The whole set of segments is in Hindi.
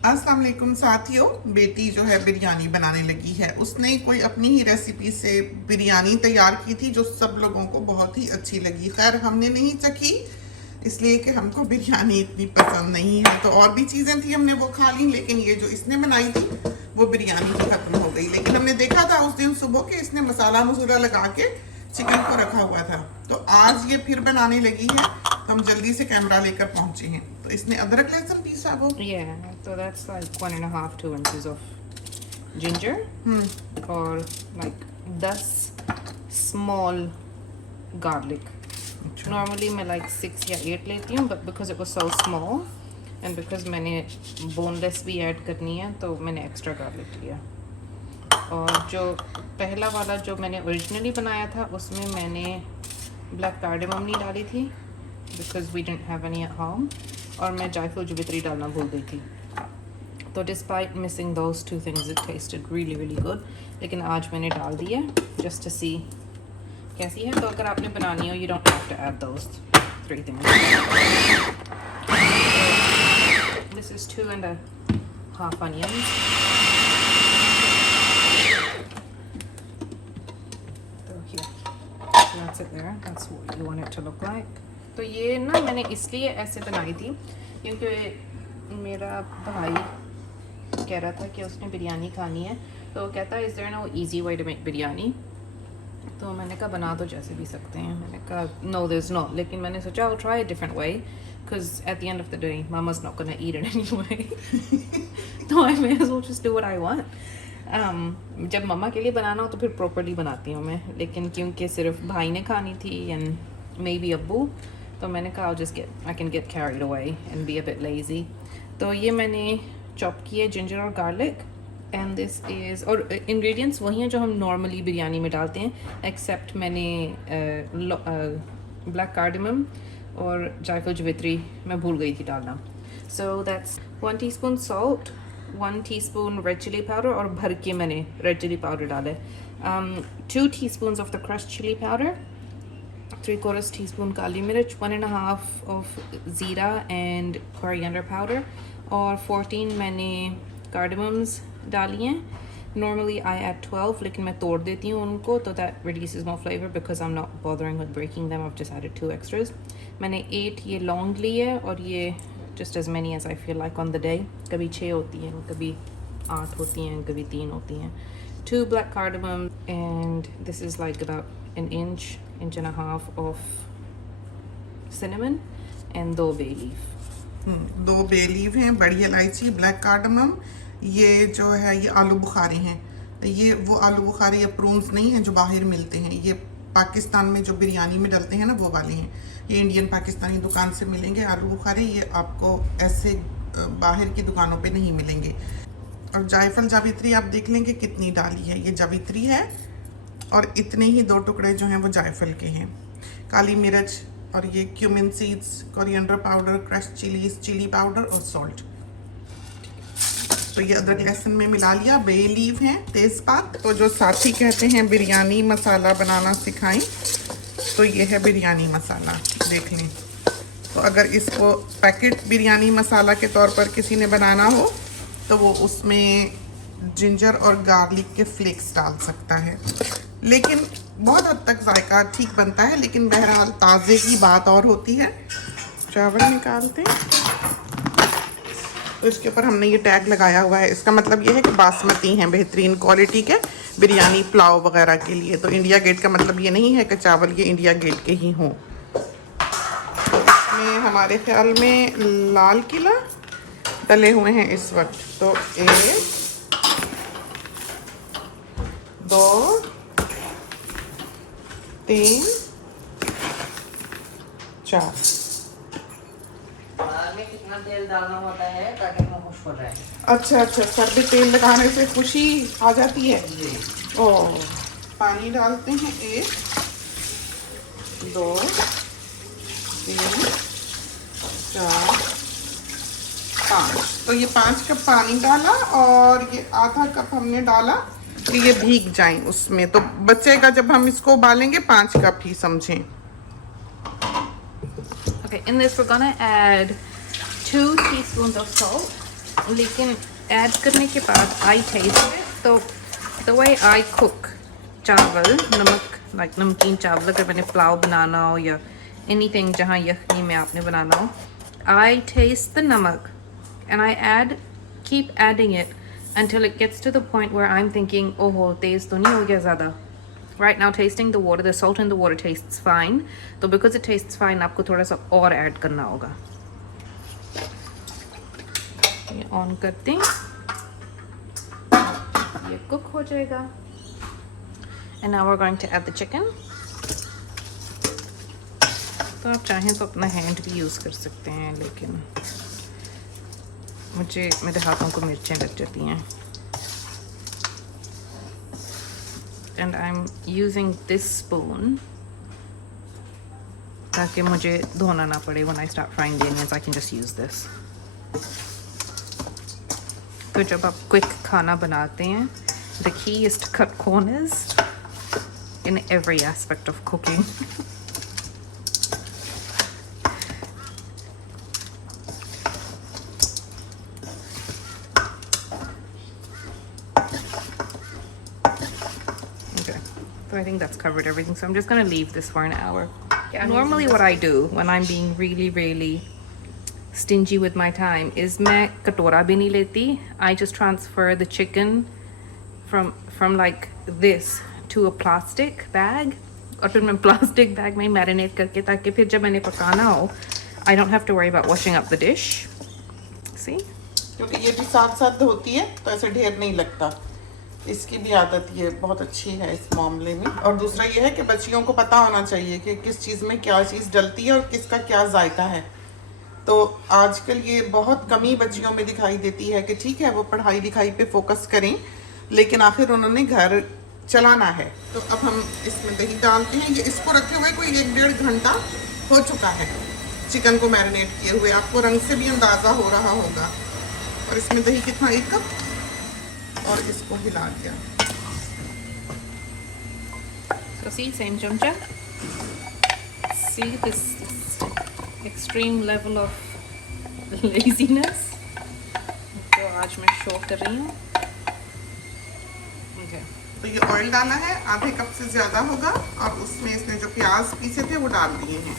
अस्सलाम वालेकुम साथियों, बेटी जो है बिरयानी बनाने लगी है। उसने कोई अपनी ही रेसिपी से बिरयानी तैयार की थी जो सब लोगों को बहुत ही अच्छी लगी। खैर हमने नहीं चखी इसलिए कि हमको बिरयानी इतनी पसंद नहीं है, तो और भी चीज़ें थी हमने वो खा ली, लेकिन ये जो इसने बनाई थी वो बिरयानी ही खत्म हो गई। लेकिन हमने देखा था उस दिन सुबह के इसने मसाला मसूला लगा के चिकन को रखा हुआ था, तो आज ये फिर बनाने लगी है, तो हम जल्दी से कैमरा लेकर पहुंचे हैं। तो इसने अदरक लहसुन पीसा वो Yeah, so that's like 1.5 2 inches of ginger or like 10 small garlic. Normally मैं like 6 या 8 लेती हूँ, but because it was so small and because मैंने boneless भी ऐड करनी है तो मैंने extra garlic लिया। और जो पहला वाला जो मैंने ओरिजिनली बनाया था उसमें मैंने ब्लैक कार्डेमम नहीं डाली थी because we didn't have any at home, और मैं जायफल जुवित्री डालना भूल गई थी। तो despite missing those two things it tested really really good, लेकिन आज मैंने डाल दिया जस्ट टू सी कैसी है। तो अगर आपने बनानी हो you don't have to add those 3 things. This is 2.5 onions। तो here, so that's it there, that's what you want it to look like। तो ये ना मैंने इसलिए ऐसे बनाई थी क्योंकि मेरा भाई कह रहा था कि उसने बिरयानी खानी है, तो वो कहता है is there no easy way to make biryani. तो मैंने कहा बना तो जैसे भी सकते हैं, मैंने कहा नो देयर इज़ नो, लेकिन मैंने सोचा I will try a different way because at the end of the day मामा's not gonna eat it anyway। तो आई मे as well just do what I want। जब मम्मा के लिए बनाना हो तो फिर प्रॉपरली बनाती हूँ मैं, लेकिन क्योंकि सिर्फ भाई ने खानी थी एंड मे बी अब्बू, तो मैंने कहा I can get carried away and be a bit lazy. तो ये मैंने चॉप किए जिंजर और गार्लिक एंड दिस इज़, और इंग्रेडिएंट्स वही हैं जो हम नॉर्मली बिरयानी में डालते हैं, एक्सेप्ट मैंने ब्लैक कार्डेमम और जायफल जुवित्री मैं भूल गई थी डालना। So that's 1 teaspoon salt, 1 teaspoon red chili powder, और भर के मैंने रेड चिली पाउडर डाला है। 2 teaspoon of the crushed chilli powder, 3/4 teaspoon काली मिर्च, 1.5 ऑफ ज़ीरा एंड कोरिएंडर पाउडर, और 14 मैंने कार्डमम्स डाली हैं। नॉर्मली आई एड 12, लेकिन मैं तोड़ देती हूँ उनको तो that reduces more flavour because I am not bothering with breaking them, I just added 2 extras. मैंने 8 ये लौंग ली है, और ये just as many as I feel like on the day, कभी 6 होती हैं, कभी 8 होती हैं, कभी 3 होती हैं। 2 black cardamom, and this is like about an inch and a half of cinnamon, and 2 bay leaf। 2 bay leave हैं, बड़ी इलायची, ब्लैक कार्डमम, ये जो है ये आलू बुखारे हैं। ये वो आलू बुखारे या प्रून्स नहीं हैं जो बाहर मिलते हैं, ये पाकिस्तान में जो बिरयानी में डलते हैं ना वो वाले हैं। ये इंडियन पाकिस्तानी दुकान से मिलेंगे आलू बुखारे, ये आपको ऐसे बाहर की दुकानों पे नहीं मिलेंगे। और जायफल जावित्री आप देख लेंगे कितनी डाली है, ये जावित्री है और इतने ही 2 टुकड़े जो हैं वो जायफल के हैं। काली मिर्च, और ये cumin seeds, coriander powder, crushed chilies, chili powder और सॉल्ट। तो ये अदरक लहसुन में मिला लिया। बे लीव हैं, तेज़पात। तो जो साथी कहते हैं बिरयानी मसाला बनाना सिखाएं, तो ये है बिरयानी मसाला, देख लें। तो अगर इसको पैकेट बिरयानी मसाला के तौर पर किसी ने बनाना हो तो वो उसमें जिंजर और गार्लिक के फ्लेक्स डाल सकता है, लेकिन बहुत हद तक जायका ठीक बनता है। लेकिन बहरहाल ताज़े की बात और होती है। चावल निकालते हैं, तो इसके ऊपर हमने ये टैग लगाया हुआ है, इसका मतलब ये है कि बासमती हैं, बेहतरीन क्वालिटी के बिरयानी पुलाव वगैरह के लिए। तो इंडिया गेट का मतलब ये नहीं है कि चावल ये इंडिया गेट के ही हों। तो इसमें हमारे ख्याल में लाल किला तले हुए हैं इस वक्त। तो 1 2 3 4। में कितना तेल डालना होता है ताकि वो खुश हो जाए। अच्छा, सर पे तेल लगाने से खुशी आ जाती है। ओह, पानी डालते हैं 1 2 3 4 5। तो ये 5 कप पानी डाला और ये आधा कप हमने डाला कि ये भीग जाएं उसमें, तो बचेगा जब हम इसको उबालेंगे 5 कप ही समझें। Okay, in this we're gonna add 2 teaspoons of salt, लेकिन ऐड करने के बाद आई टेस्ट इट, तो द वे आई कुक चावल, नमक नमकीन चावल, अगर मैंने पुलाव बनाना हो या एनीथिंग जहाँ यखनी में आपने बनाना हो, I taste the namak and I keep adding it until it gets to the point where I'm thinking, oh, तेज तो नहीं हो गया ज़्यादा. Right now, tasting the water, the salt in the water tastes fine. तो because it tastes fine, आपको थोड़ा सा और ऐड करना होगा. ये ऑन करते हैं, ये कुक हो जाएगा. And now we're going to add the chicken. तो आप चाहें तो अपना हैंड भी यूज़ कर सकते हैं, लेकिन मेरे हाथों को मिर्चें लग जाती हैं. And I'm using this spoon ताकि मुझे धोना ना पड़े. When I start frying the onions, I can just use this. तो जब आप क्विक खाना बनाते हैं, the key is to cut corners in every aspect of cooking. So I think that's covered everything. So I'm just going to leave this for an hour. Yeah, normally what I do when I'm being really, really stingy with my time is मैं कटोरा भी नहीं लेती. I just transfer the chicken from like this to a plastic bag. और फिर मैं plastic bag में marinate करके, ताकि फिर जब मैंने पकाना हो, I don't have to worry about washing up the dish. See? क्योंकि ये भी साथ साथ धोती है तो ऐसे ढेर नहीं लगता. इसकी भी आदत ये बहुत अच्छी है इस मामले में. और दूसरा ये है कि बच्चियों को पता होना चाहिए कि किस चीज़ में क्या चीज़ डलती है और किसका क्या जायका है. तो आजकल ये बहुत कमी बच्चियों में दिखाई देती है कि ठीक है वो पढ़ाई लिखाई पे फोकस करें, लेकिन आखिर उन्होंने घर चलाना है. तो अब हम इसमें दही डालते हैं. ये इसको रखे हुए कोई 1-1.5 घंटा हो चुका है चिकन को मैरिनेट किए हुए. आपको रंग से भी अंदाज़ा हो रहा होगा. और इसमें दही कितना, 1 कप, और इसको हिला दिया. So see, same चमचा. See this extreme level of laziness जो आज मैं शो कर रही हूँ. Okay. तो ये ऑयल डाला है, आधे कप से ज़्यादा होगा, और उसमें इसने जो प्याज पीसे थे वो डाल दिए हैं.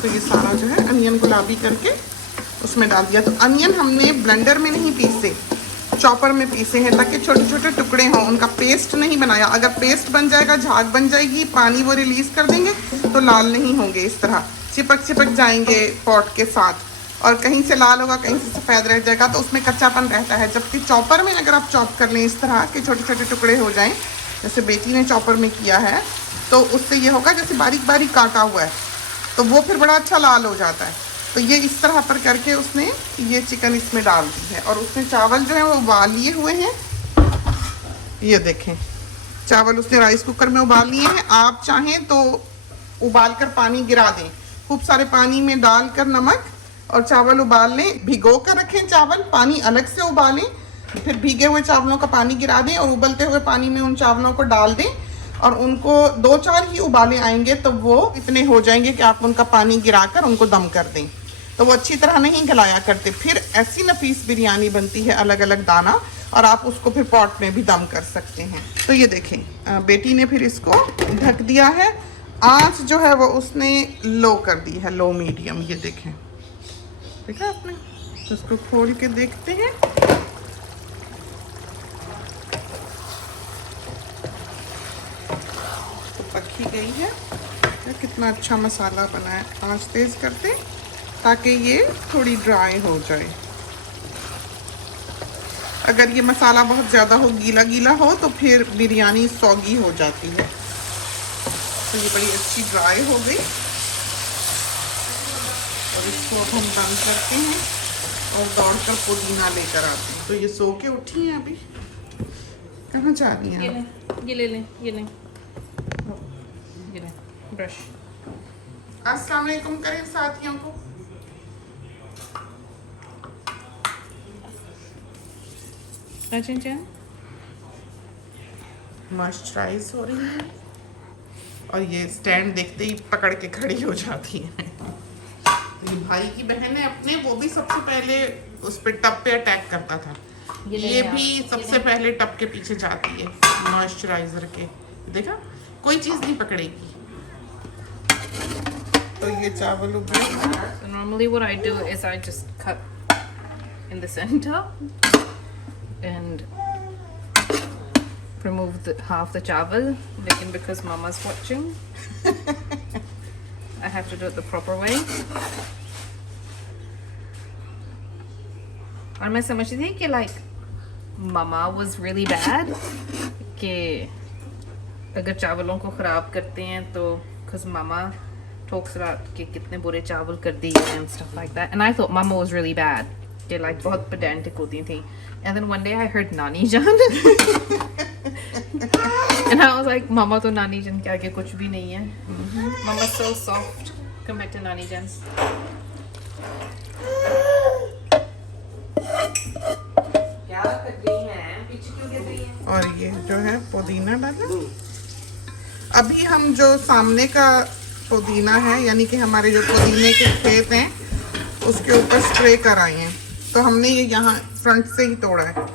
तो ये सारा जो है अनियन गुलाबी करके उसमें डाल दिया. तो अनियन हमने ब्लेंडर में नहीं पीसे, चॉपर में पीसे हैं, ताकि छोटे छोटे टुकड़े हों. उनका पेस्ट नहीं बनाया. अगर पेस्ट बन जाएगा, झाग बन जाएगी, पानी वो रिलीज कर देंगे तो लाल नहीं होंगे. इस तरह चिपक जाएंगे पॉट के साथ, और कहीं से लाल होगा, कहीं से सफ़ेद रह जाएगा, तो उसमें कच्चापन रहता है. जबकि चॉपर में अगर आप चॉप कर लें इस तरह के छोटे छोटे टुकड़े हो जाएं, जैसे बेटी ने चॉपर में किया है, तो उससे ये होगा जैसे बारीक बारीक काटा हुआ है, तो वो फिर बड़ा अच्छा लाल हो जाता है. तो ये इस तरह पर करके उसने ये चिकन इसमें डाल दी है. और उसने चावल जो है वो उबाल लिए हुए हैं. ये देखें, चावल उसने राइस कुकर में उबाल लिए हैं. आप चाहें तो उबाल कर पानी गिरा दें, खूब सारे पानी में डालकर नमक, और चावल उबाल लें. भिगो कर रखें चावल, पानी अलग से उबालें, फिर भीगे हुए चावलों का पानी गिरा दें, और उबलते हुए पानी में उन चावलों को डाल दें, और उनको 2-4 ही उबाले आएंगे तो वो इतने हो जाएंगे कि आप उनका पानी गिराकर उनको दम कर दें. तो वो अच्छी तरह नहीं गलाया करते. फिर ऐसी नफीस बिरयानी बनती है, अलग अलग दाना, और आप उसको फिर पॉट में भी दम कर सकते हैं. तो ये देखें, बेटी ने फिर इसको ढक दिया है. आंच जो है वो उसने लो कर दी है, लो मीडियम. ये देखें, देखा आपने. तो इसको खोल के देखते हैं. तो पकी गई है. कितना अच्छा मसाला बना है. आंच तेज़ करते ताकि ये थोड़ी ड्राई हो जाए. अगर ये मसाला बहुत ज़्यादा हो, गीला गीला हो, तो फिर बिरयानी सौगी हो जाती है. तो ये बड़ी अच्छी ड्राई हो गई, और इसको अब हम बंद करते हैं और दौड़कर पुदीना लेकर आते हैं. तो ये सो के उठी हैं अभी. कहाँ जा रही हैं? ये ले लें, ये लें, ये लें ब्रश. अस्सलाम वालेकुम करें साथियों को. अच्छा, मॉइस्चराइज हो रही है और ये स्टैंड देखते ही पकड़ के खड़ी हो जाती है। तो ये भाई की बहन है अपने, वो भी सबसे पहले उस पे टब पे अटैक करता था, ये भी सबसे पहले टब के पीछे जाती है मॉइस्चराइजर के। देखा, कोई चीज नहीं पकड़ेगी। तो ये चावल उबले। So normally what I do is I just cut in the center and remove half the chawal. Lekin because mama's watching, I have to do it the proper way. और मैं समझती थी कि like mama was really bad, कि अगर चावलों को खराब करते हैं तो because mama talks about कि कितने बुरे चावल कर दिए and stuff like that, and I thought mama was really bad, कि like बहुत pedantic होती थी. And then one day I heard Nani Jan and I was like, mama तो Nani Jan के आगे कुछ भी नहीं है. Mama's so soft compared to Nani Jan. क्या कर रही हैं, पीछे क्यों गिर रही हैं? और ये जो है पुदीना डाला। अभी हम जो सामने का पुदीना है, यानी कि हमारे जो पुदीने के खेत हैं, उसके ऊपर स्प्रे कराए हैं। तो हमने ये यहाँ फ्रंट से ही तोड़ा है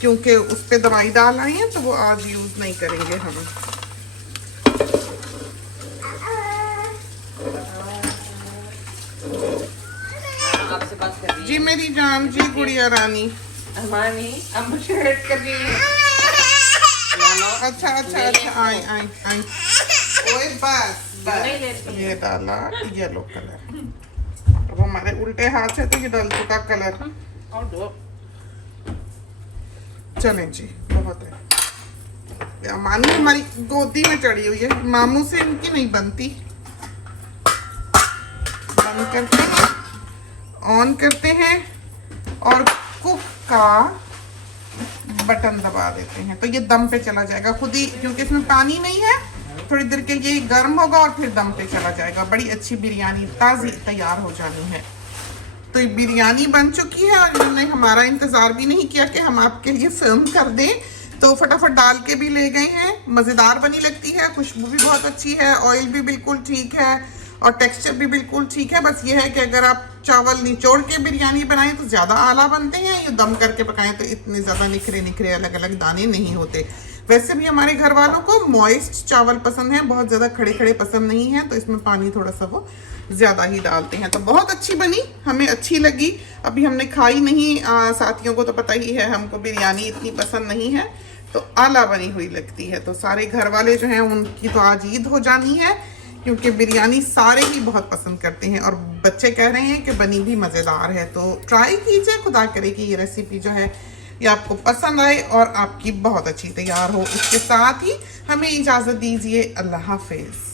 क्योंकि उस पर दवाई डाल आई है, तो वो आज यूज़ नहीं करेंगे हम। आपसे बात कर रही जी मेरी जान, जी गुड़िया रानी। हमारी अब शर्ट कर रही है। अच्छा अच्छा अच्छा, आई ओए बस ये डाला येलो कलर। अब हमारे उल्टे हाथ से तो ये डाल चुका कलर। और दो चलें जी, बहुत है। मानू हमारी गोदी में चढ़ी हुई है, मामू से इनकी नहीं बनती। बंद करते हैं, ऑन करते हैं और कुक का बटन दबा देते हैं, तो ये दम पे चला जाएगा खुद ही, क्योंकि इसमें पानी नहीं है। थोड़ी देर के लिए गर्म होगा और फिर दम पे चला जाएगा। बड़ी अच्छी बिरयानी ताज़ी तैयार हो जानी है। तो ये बिरयानी बन चुकी है और इन्होंने हमारा इंतज़ार भी नहीं किया कि हम आपके लिए फिल्म कर दें, तो फटाफट डाल के भी ले गए हैं। मज़ेदार बनी लगती है, खुशबू भी बहुत अच्छी है, ऑयल भी बिल्कुल ठीक है और टेक्सचर भी बिल्कुल ठीक है। बस ये है कि अगर आप चावल निचोड़ के बिरयानी बनाएं तो ज़्यादा आला बनते हैं, ये दम करके पकाएं तो इतने ज़्यादा निखरे निखरे अलग अलग दाने नहीं होते। वैसे भी हमारे घर वालों को मॉइस्ट चावल पसंद है, बहुत ज़्यादा खड़े खड़े पसंद नहीं है, तो इसमें पानी थोड़ा सा वो ज़्यादा ही डालते हैं। तो बहुत अच्छी बनी, हमें अच्छी लगी। अभी हमने खाई नहीं, साथियों को तो पता ही है हमको बिरयानी इतनी पसंद नहीं है, तो आला बनी हुई लगती है। तो सारे घर वाले जो हैं उनकी तो आज ईद हो जानी है, क्योंकि बिरयानी सारे ही बहुत पसंद करते हैं और बच्चे कह रहे हैं कि बनी भी मज़ेदार है। तो ट्राई कीजिए, खुदा करे कि ये रेसिपी जो है ये आपको पसंद आए और आपकी बहुत अच्छी तैयार हो। इसके साथ ही हमें इजाज़त दीजिए। अल्लाह हाफिज़।